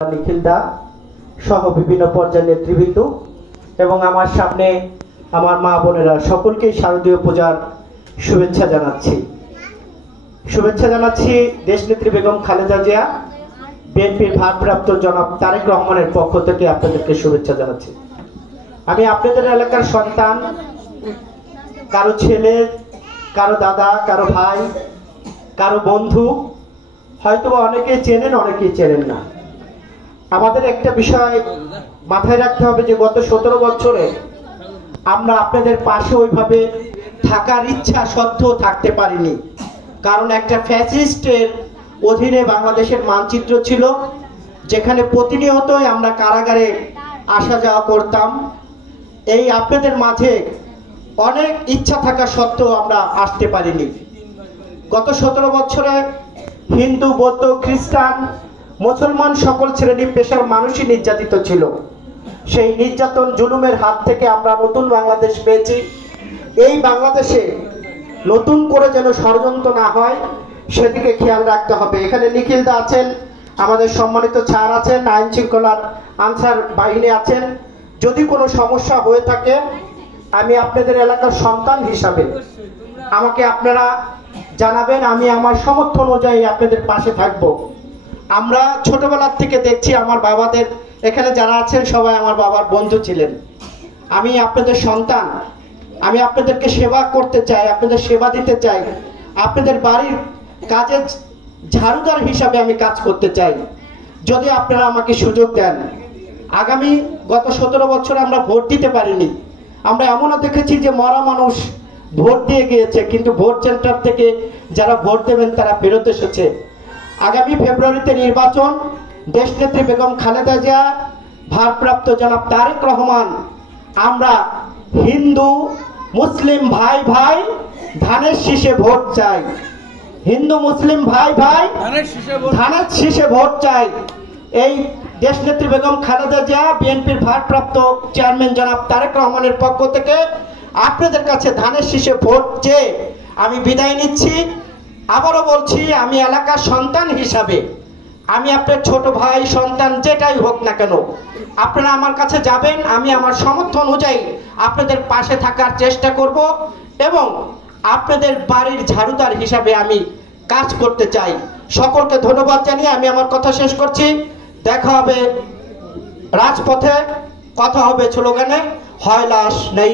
নিখিল দা সহ বিভিন্ন পর্যায়ের নেতৃবৃন্দ এবং আমার সামনে আমার মা বোনেরা সকলকে শারদীয় পূজার শুভেচ্ছা জানাচ্ছি দেশনেত্রী বেগম খালেদা জিয়া বিএনপির ভারপ্রাপ্ত জনাব তারেক রহমানের পক্ষ থেকে আপনাদেরকে শুভেচ্ছা জানাচ্ছি। আমি আপনাদের এলাকার সন্তান, কারো ছেলে, কারো দাদা, কারো ভাই, কারো বন্ধু, হয়তো অনেকেই চেনেন অনেকেই চেনেন না। আমাদের একটা বিষয় মাথায় রাখতে হবে যে গত 17 বছরে আমরা আপনাদের পাশে ওইভাবে থাকার ইচ্ছা সত্ত্বেও থাকতে পারিনি, কারণ একটা ফ্যাসিস্টের অধীনে বাংলাদেশের মানচিত্র ছিল, যেখানে প্রতিনিয়তই আমরা কারাগারে আসা যাওয়া করতাম। এই আপনাদের মাঝে অনেক ইচ্ছা থাকা সত্ত্বেও আমরা আসতে পারিনি। গত 17 বছরে হিন্দু, বৌদ্ধ, খ্রিস্টান, মুসলমান সকল শ্রেণী পেশার মানুষই নির্যাতিত ছিল। সেই নির্যাতন জুলুমের হাত থেকে আমরা নতুন বাংলাদেশ পেয়েছি। এই বাংলাদেশে নতুন করে যেন ষড়যন্ত্র না হয় সেদিকে খেয়াল রাখতে হবে। এখানে নিখিল দা আছেন, আমাদের সম্মানিত স্যার আছেন, আইন শৃঙ্খলার আনসার বাহিনী আছেন। যদি কোনো সমস্যা হয়ে থাকে আমি আপনাদের এলাকার সন্তান হিসাবে আমাকে আপনারা জানাবেন, আমি আমার সামর্থ্য অনুযায়ী আপনাদের পাশে থাকব। আমরা ছোটবেলার থেকে দেখছি আমার বাবাদের, এখানে যারা আছেন সবাই আমার বাবার বন্ধু ছিলেন। আমি আপনাদের সন্তান, আমি আপনাদেরকে সেবা করতে চাই, আপনাদের সেবা দিতে চাই, আপনাদের বাড়ির কাজের ঝাড়ুদার হিসাবে আমি কাজ করতে চাই, যদি আপনারা আমাকে সুযোগ দেন। আগামী গত 17 বছর আমরা ভোট দিতে পারিনি। আমরা এমনও দেখেছি যে মরা মানুষ ভোট দিয়ে গিয়েছে, কিন্তু ভোট সেন্টার থেকে যারা ভোট দেবেন তারা ফেরত এসেছে। আগামী ফেব্রুয়ারিতে নির্বাচন, দেশনেত্রী বেগম খালেদা জিয়া, ভারপ্রাপ্ত জনাব তারেক রহমান, আমরা হিন্দু মুসলিম ভাই ভাই ধানের শীষে ভোট চাই। হিন্দু মুসলিম ভাই ভাই ধানের শীষে ভোট চাই। এই দেশনেত্রী বেগম খালেদা জিয়া, বিএনপির ভারপ্রাপ্ত চেয়ারম্যান জনাব তারেক রহমানের পক্ষ থেকে আপনাদের কাছে ধানের শীষে ভোট চেয়ে আমি বিদায় নিচ্ছি। আবারও বলছি, আমি এলাকার সন্তান হিসাবে, আমি আপনার ছোট ভাই, সন্তান, যেটাই হোক না কেন, আপনারা আমার কাছে যাবেন, আমি আমার সামর্থ্য অনুযায়ী আপনাদের পাশে থাকার চেষ্টা করব এবং আপনাদের বাড়ির ঝাড়ুদার হিসাবে আমি কাজ করতে চাই। সকলকে ধন্যবাদ জানিয়ে আমি আমার কথা শেষ করছি। দেখা হবে রাজপথে, কথা হবে স্লোগানে, হয় লাশ নেই।